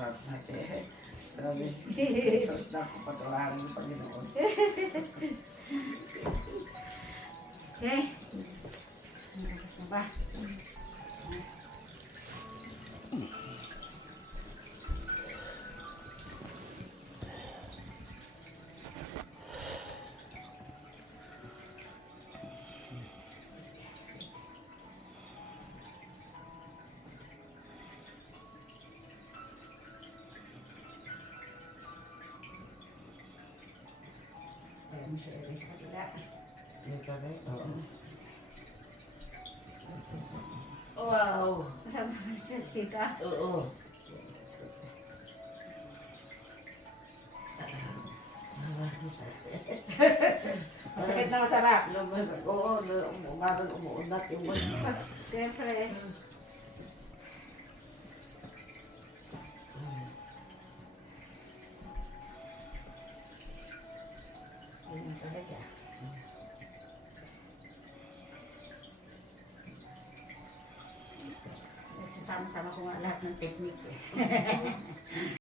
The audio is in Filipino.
sarap natin. Sabi, sos na ako patawarin ng Panginoon. Okay. Tapos na ba? Kaya mo siya ilagay sa kabila. Dito rin, oo. Wow! Para ma-stretch ka. Oo. Masakit na masarap. Labas ako, parang umuunat yung buwan. Siyempre. Ayun talaga. Sasama-sama ko nga lahat ng technique eh.